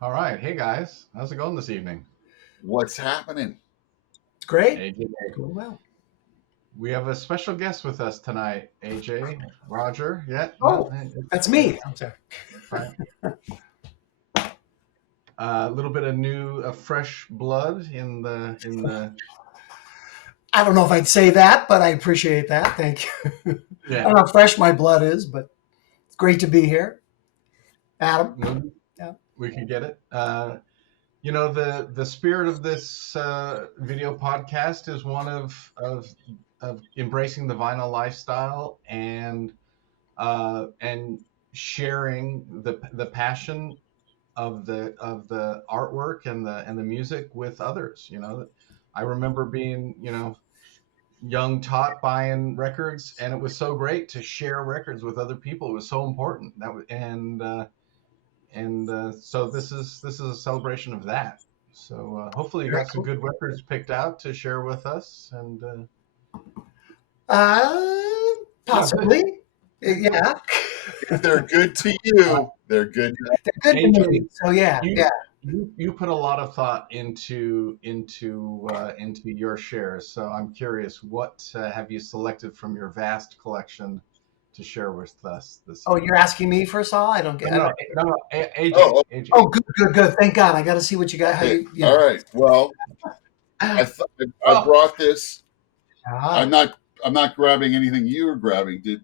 All right. Hey guys, how's it going this evening? What's happening? It's great. AJ, Going well. we have a special guest with us tonight. AJ, Roger, yeah, no, Oh, that's me. I'm sorry. fine. A little bit of fresh blood in the. I don't know if I'd say that, but I appreciate that. Thank you. I Yeah. don't know how fresh my blood is, but it's great to be here. Adam. Maybe Yeah. we could get it. The spirit of this video podcast is one of embracing the vinyl lifestyle and sharing the passion of the artwork and the music with others. I remember being young tot buying records, and it was so great to share records with other people. It was so important. That was, and so this is a celebration of that. So hopefully you Very got some cool. good records picked out to share with us. And no, good. Possibly. Yeah. If they're good to you, they're good. They're good to me. AJ, So yeah, you yeah. you put a lot of thought into your shares. So I'm curious, what have you selected from your vast collection to share with us this Oh, evening? you're asking me for a song? I don't get. No, I no, don't. no, no. AJ, Oh, AJ. Oh, good, good, good. Thank God. I got to see what you got. How okay. you? All right. Well, I th- I Oh, brought this. Ah, I'm not grabbing anything you were grabbing. Did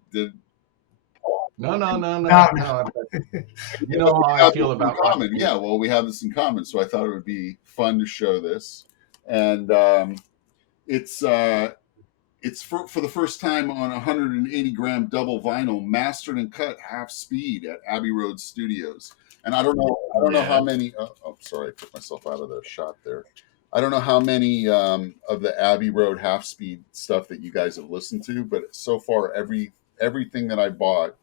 no, no, no, no, no, no. no. You know well, how we I have feel this in about rock common? Yeah. music. Well, we have this in common, so I thought it would be fun to show this, and it's it's for the first time on 180 gram double vinyl, mastered and cut half speed at Abbey Road Studios. And I don't know how Yeah. many. Sorry, I took myself out of the shot there. I don't know how many of the Abbey Road half speed stuff that you guys have listened to, but so far everything that I bought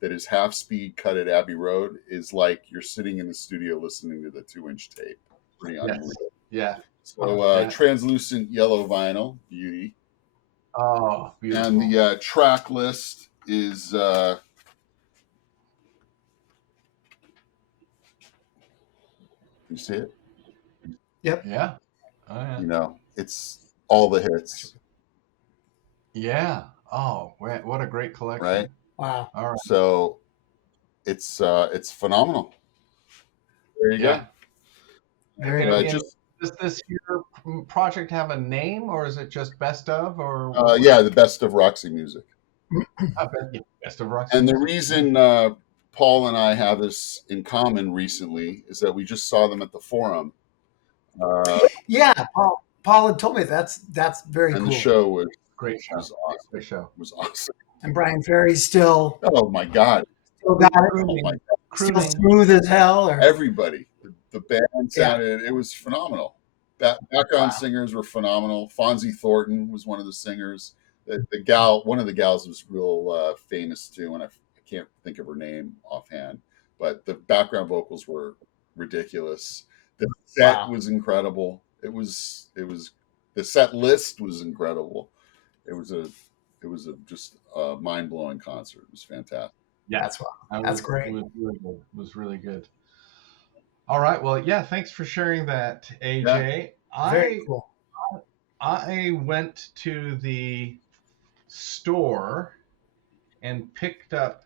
that is half speed cut at Abbey Road is like you're sitting in the studio listening to the 2-inch tape. Pretty Yes. unbelievable. Yeah. So Yeah. translucent yellow vinyl, beauty. Oh, And beautiful. the track list is you see it, Yep. Yeah. Oh, yeah. it's all the hits, Yeah. Oh, what a great right? collection. Wow. All right. So it's phenomenal. There you go. Yeah. Very And, uh, cool. and just does this your project have a name, or is it just best of, or yeah, the best of Roxy music. yeah, best of Roxy And the music? Yeah. reason Paul and I have this in common recently is that we just saw them at the Forum, uh, Yeah. Paul had told me that's very and the cool. show was Great show. was awesome. Great show. Was awesome. And Brian Ferry's still Oh my god! got it. Oh my Crooning. god! Still Crooning. smooth as hell. Or Everybody, the band yeah. sounded. It was phenomenal. Background Wow. singers were phenomenal. Fonzie Thornton was one of the singers. The gal, one of the gals, was real famous too, and I can't think of her name offhand. But the background vocals were ridiculous. The set Wow. was incredible. It was the set list was incredible. It was a just a mind blowing concert. It was fantastic. Yeah. That's wow. It That's was great. it was really good. It was really good. All right. Well, yeah. Thanks for sharing that, Yeah, AJ. Very I cool. I went to the store and picked up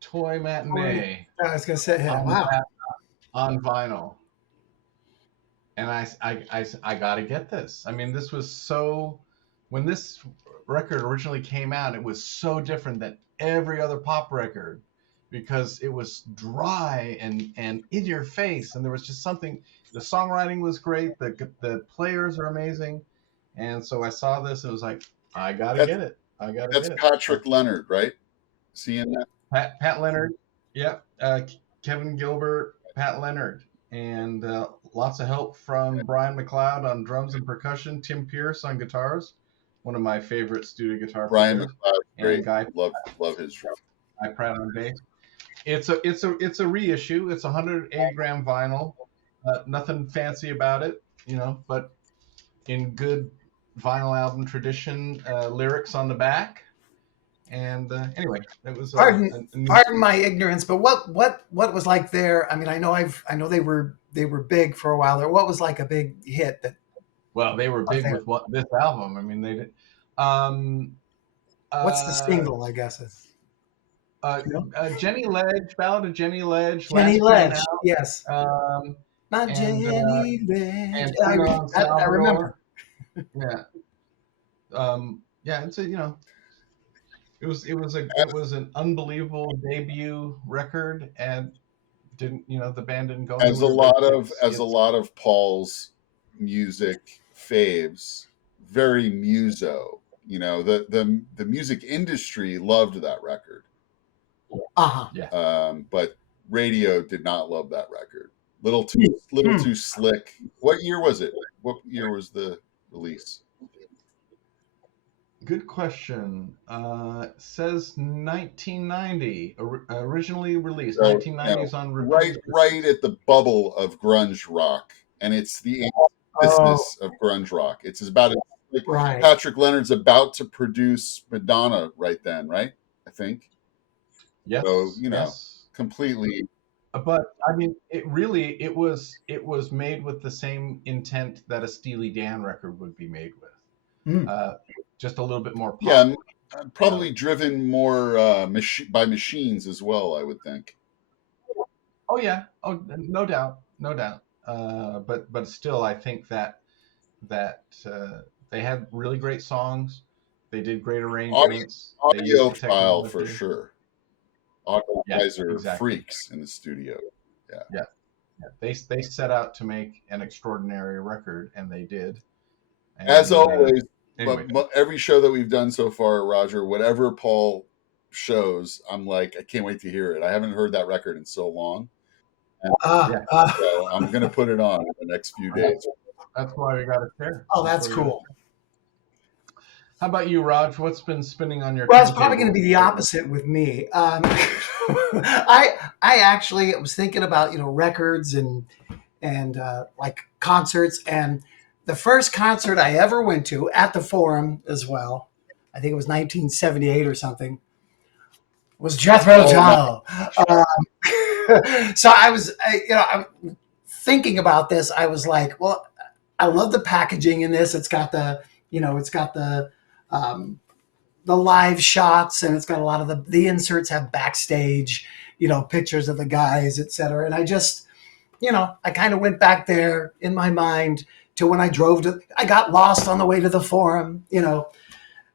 Toy Matinee I was gonna say, yeah, on wow. on vinyl, and I got to get this. I mean, this was so when this record originally came out, it was so different than every other pop record because it was dry and in your face, and there was just something. The songwriting was great. The players are amazing, and so I saw this and it was like, I got to that's get it. I got to that's get it. Patrick Leonard, right? Seeing that. Pat Leonard, yeah, Kevin Gilbert, Pat Leonard, and lots of help from Brian McLeod on drums and percussion, Tim Pierce on guitars, one of my favorite studio guitar Brian players, McLeod, and great. Love his drum. Guy Pratt on bass. It's a reissue. It's 180 gram vinyl. Nothing fancy about it, but in good vinyl album tradition, lyrics on the back, And anyway, it was a new. Pardon my ignorance, but what was like there? I mean, I know they were big for a while there. What was like a big hit that Well, they were was big there? with this album. I mean, they did. Um, What's the uh, single? I guess it's you know Jenny Ledge, Ballad of Jenny Ledge, Jenny Last Train Ledge. Out, Yes, um, my and Jenny Ledge. Antonio and I remember. Salvador. Yeah, yeah. It's a, it was an unbelievable debut record, and didn't the band didn't go As a anywhere, but lot of Paul's music faves, very muso. You know, the music industry loved that record, Uh-huh. yeah. but radio did not love that record. Little too slick. What year was it? What year was the release? Good question. Says 1990. Originally released So, 1990s on right at the bubble of grunge rock, and it's the business of grunge rock. It's about like Right. Patrick Leonard's about to produce Madonna right then, right? I think. Yes. So Yes. completely. But I mean, it was made with the same intent that a Steely Dan record would be made with. Just a little bit more pop. Yeah, probably driven more by machines as well, I would think. Oh yeah, oh no doubt, no doubt. But still, I think that they had really great songs. They did great arrangements. Audiophile for sure. Audio guys are exactly. freaks in the studio. Yeah. They set out to make an extraordinary record, and they did. And, as always, anyway. but every show that we've done so far, Roger, whatever Paul shows, I'm like, I can't wait to hear it. I haven't heard that record in so long. So I'm going to put it on in the next few days. That's why we got to share. Oh, that's cool. How about you, Raj? What's been spinning on your? Well, it's probably going to be the opposite with me. I actually was thinking about records and like concerts, and the first concert I ever went to at the Forum as well, I think it was 1978 or something, was Jethro Tull. So I'm thinking about this. I was like, well, I love the packaging in this. It's got the live shots, and it's got a lot of the inserts have backstage, pictures of the guys, etc. And I just, I kind of went back there in my mind to when I got lost on the way to the Forum.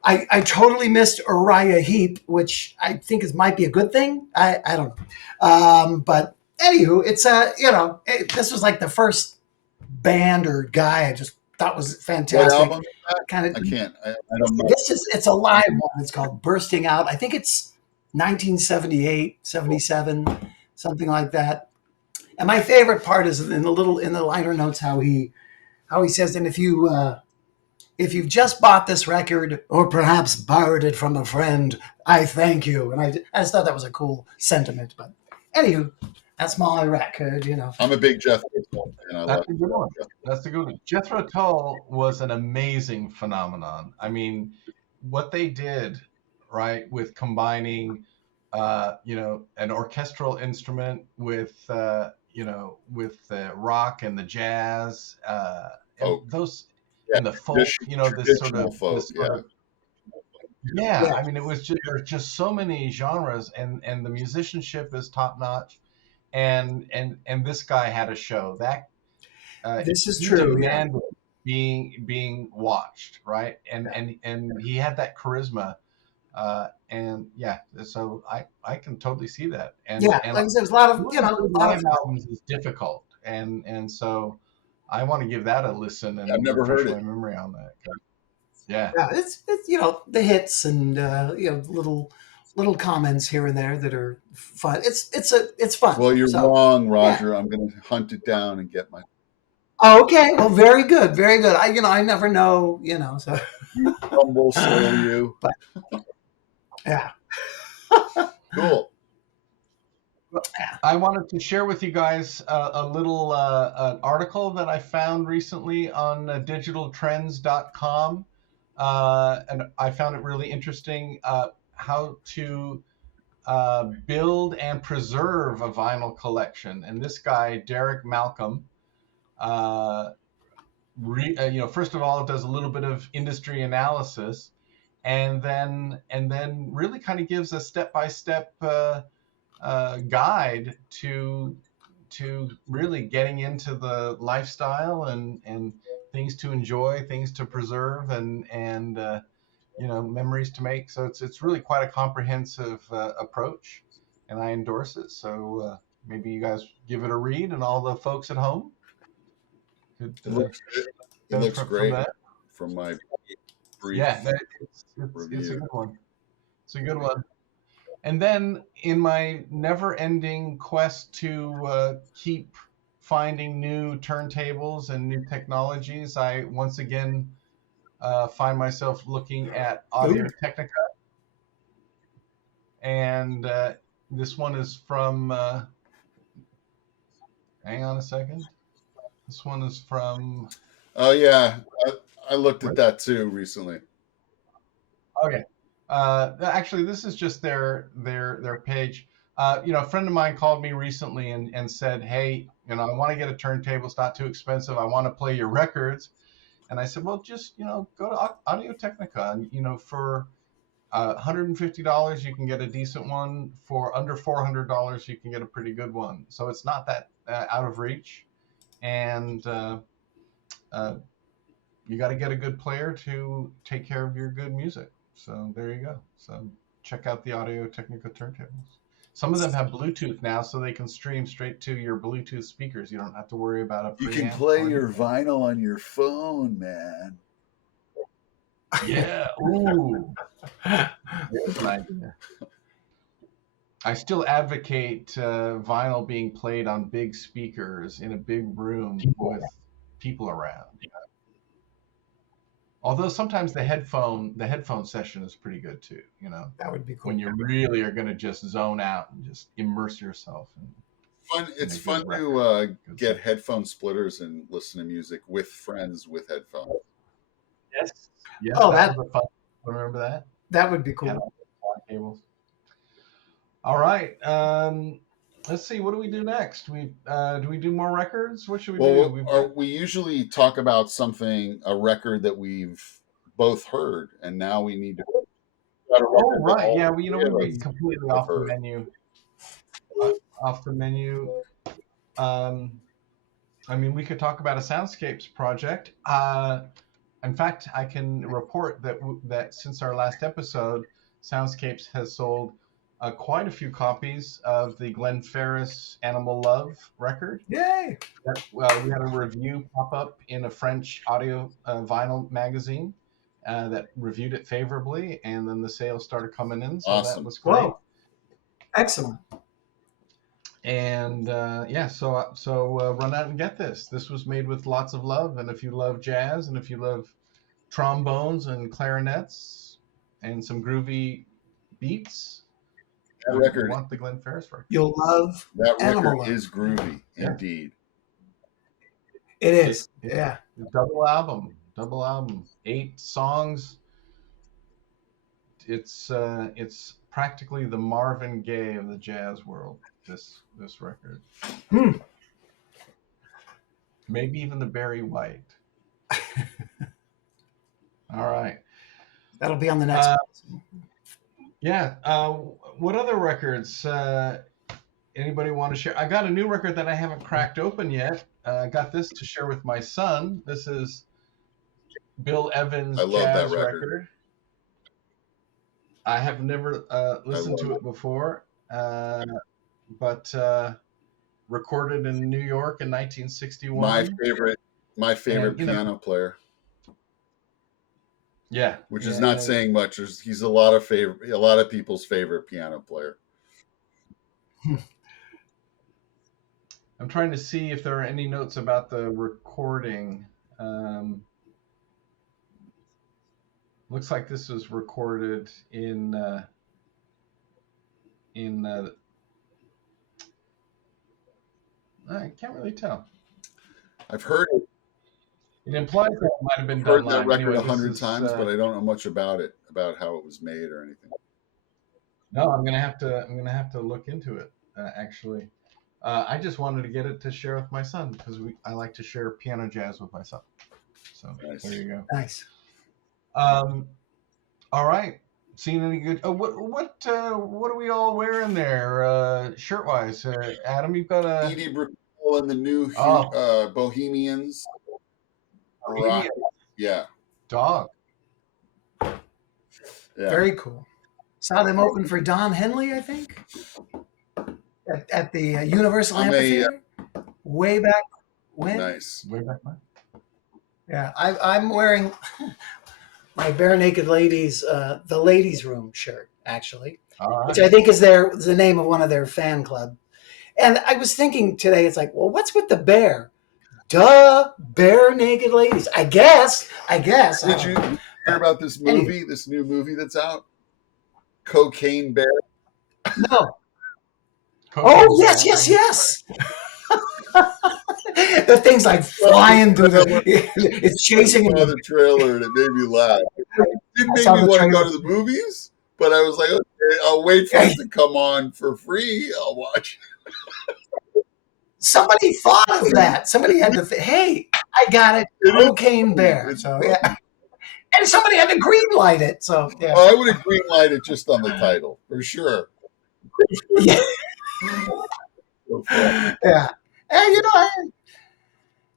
I totally missed Uriah Heep, which I think might be a good thing. I don't know. But anywho, it's this was like the first band or guy I just thought was fantastic. What album? Kind of. I can't. I don't know. It's a live one. It's called Bursting Out. I think it's 1978, 77, something like that. And my favorite part is in the liner notes how he says, and if you've just bought this record or perhaps borrowed it from a friend, I thank you. And I just thought that was a cool sentiment. But anywho, that's my record, I'm a big Jethro Tull fan. That's a good one. That's a good one. Jethro Tull was an amazing phenomenon. I mean, what they did, right, with combining, an orchestral instrument with, with the rock and the jazz, and those, and the folk, this sort of folk, yeah. I mean, there's just so many genres, and the musicianship is top notch. And this guy had a show that this is true. Being watched, right? And he had that charisma, and so I can totally see that. And like I said, there's a lot of live albums is difficult, and so I want to give that a listen and I've never heard it. My memory on that. Yeah, it's the hits and little comments here and there that are fun. It's fun. Well, you're wrong, Roger. I'm going to hunt it down and get my. Oh, okay. Well, very good, very good. I never know, so. Humble soul, you. But, yeah. Cool. I wanted to share with you guys a little an article that I found recently on digitaltrends.com, and I found it really interesting. to build and preserve a vinyl collection. And this guy, Derek Malcolm, first of all, it does a little bit of industry analysis, and then really kind of gives a step-by-step guide to really getting into the lifestyle and things to enjoy, things to preserve, and memories to make. So it's really quite a comprehensive approach, and I endorse it. So maybe you guys give it a read, and all the folks at home could It looks good. It benefit looks from great that. from my brief Yeah, it's a review. good one. It's a good one. And then in my never-ending quest to keep finding new turntables and new technologies, I once again find myself looking at Audio Ooh. Technica, and this one is from. Hang on a second. This one is from. Oh yeah, I looked at that too recently. Okay. Actually, this is just their page. A friend of mine called me recently and said, "Hey, I want to get a turntable. It's not too expensive. I want to play your records." And I said, "Well, just go to Audio Technica, and for $150 you can get a decent one. For under $400 you can get a pretty good one. So it's not that out of reach, and you got to get a good player to take care of your good music. So there you go. So check out the Audio Technica turntables. Some of them have Bluetooth now, so they can stream straight to your Bluetooth speakers. You don't have to worry about a You can preamp play or your anything. vinyl on your phone, man. Yeah. Ooh. That's an idea. I still advocate vinyl being played on big speakers in a big room with people around. Although sometimes the headphone session is pretty good too. That would be cool. When you really are going to just zone out and just immerse yourself in It's a good fun to record. Good get stuff. headphone splitters and listen to music with friends with headphones. Yes. Yeah, Oh, that was a fun. Remember that? that would be Had cool. all the cables. All right. Let's see. What do we do next? Do we do more records? What should we do? Well, we usually talk about a record that we've both heard, and now we need to. Oh, right. Yeah. Three We'd of be us completely have off the heard. menu. Off the menu. I mean, we could talk about a Soundscapes project. In fact, I can report that since our last episode, Soundscapes has sold quite a few copies of the Glenn Ferris Animal Love record. Yay! We had a review pop up in a French audio vinyl magazine that reviewed it favorably, and then the sales started coming in. So Awesome. that was great. Whoa. Excellent. And so run out and get this. This was made with lots of love, and if you love jazz, and if you love trombones and clarinets, and some groovy beats, That you want the Glenn Ferris record. You'll love That Animal record Love. is groovy, Yeah. indeed. It is. It's Yeah. a double album, 8 songs. It's practically the Marvin Gaye of the jazz world. This record. Hmm. Maybe even the Barry White. All right. That'll be on the next. Yeah. What other records? Anybody want to share? I got a new record that I haven't cracked open yet. I got this to share with my son. This is Bill Evans' I love jazz that record. I have never listened to it before, but recorded in New York in 1961. My favorite piano player. Yeah, which is not saying much. He's a lot of people's favorite piano player. I'm trying to see if there are any notes about the recording. Looks like this was recorded in I can't really tell. I've heard it. It implies that it might have been I've heard done live. that record Anyway, 100 times, but I don't know much about how it was made or anything. No, I'm gonna have to look into it. Actually, I just wanted to get it to share with my son because I like to share piano jazz with my son. So Nice. there you go. Nice. Um, all right. Seen any good? What are we all wearing there, shirt wise? Adam, you've got a Edie Brickell and the new oh Bohemians. Bohemian Rock. Yeah. dog. Yeah. Very cool. Saw them open for Don Henley, I think, at the Universal I'm Amphitheater way back when. Nice. Way back when. Yeah, I'm wearing my Bare Naked Ladies, the ladies' room shirt, actually, All which right. I think is the name of one of their fan club. And I was thinking today, it's like, well, what's with the bear? Duh, Bare Naked Ladies. I guess. Did you hear about this movie, this new movie that's out? Cocaine Bear. No. Cocaine Oh, yes, Bear. yes, yes. The thing's like flying through it's chasing I saw him. the trailer and it made me laugh. It didn't I make saw me the want to go trailer. to the movies, but I was like, okay, I'll wait for it to come on for free. I'll watch. Somebody thought of that. Somebody had to hey, I got it. Cocaine Bear. It's So yeah. And somebody had to green light it. So yeah. I would have green light it just on the title for sure. Yeah. So fun. Yeah. And you know,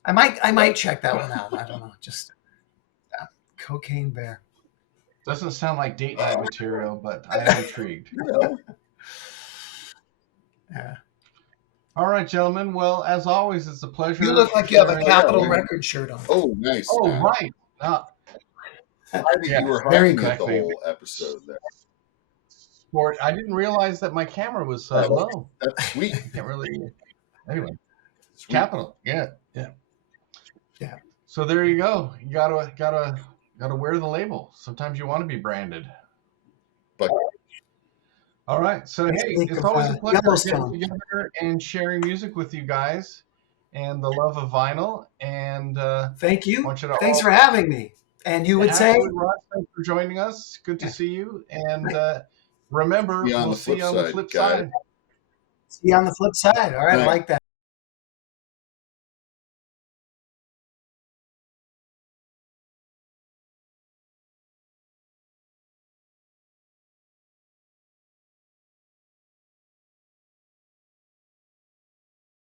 I might check that one out. I don't know. Just Cocaine Bear. Doesn't sound like date night material, but I am intrigued. Yeah. All right, gentlemen. Well, as always, it's a pleasure. You look like you have a sharing- Capitol Record shirt on. Oh, nice. Oh, man. right. I think Yeah, you were very hiding it the exactly. whole episode there. Sport. I didn't realize that my camera was low. That's sweet. I can't really. Anyway, Sweet. Capital. Yeah. So there you go. You gotta wear the label. Sometimes you want to be branded. But All right. So hey, Think it's of, always a pleasure Yellowstone. getting together and sharing music with you guys, and the love of vinyl. And Thank you. want you to Thanks all- for having me. And you would say, Absolutely, Ross, thanks for joining us. Good to see you. And remember, See you on we'll the see you flip on the side, flip got it. side. see you on the flip side. All right, I Right. like that.